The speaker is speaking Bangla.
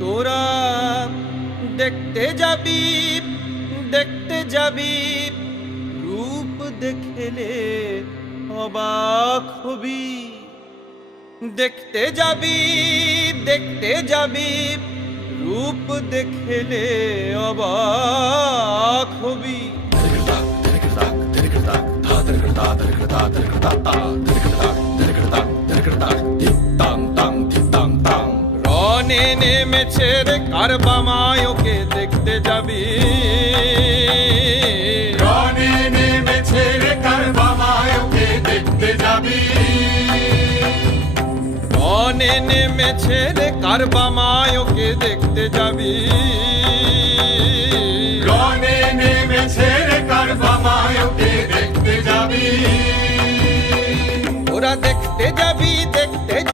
তোরা দেখতে যাবি দেখতে যাবি, রূপ দেখলে অবাক হবি। দেখতে যাবি দেখতে যাবি, রূপ দেখলে অবাক হবি। রনে নেমেছে রে কারবামায়কে দেখতে যাবি। রনে নেমেছে রে কারবামায়কে দেখতে যাবি। রনে নেমেছে রে কারবামায়কে দেখতে যাবি। রনে নেমেছে রে কারবামায়কে দেখতে যাবি। ওরা দেখতে যাবি দেখতে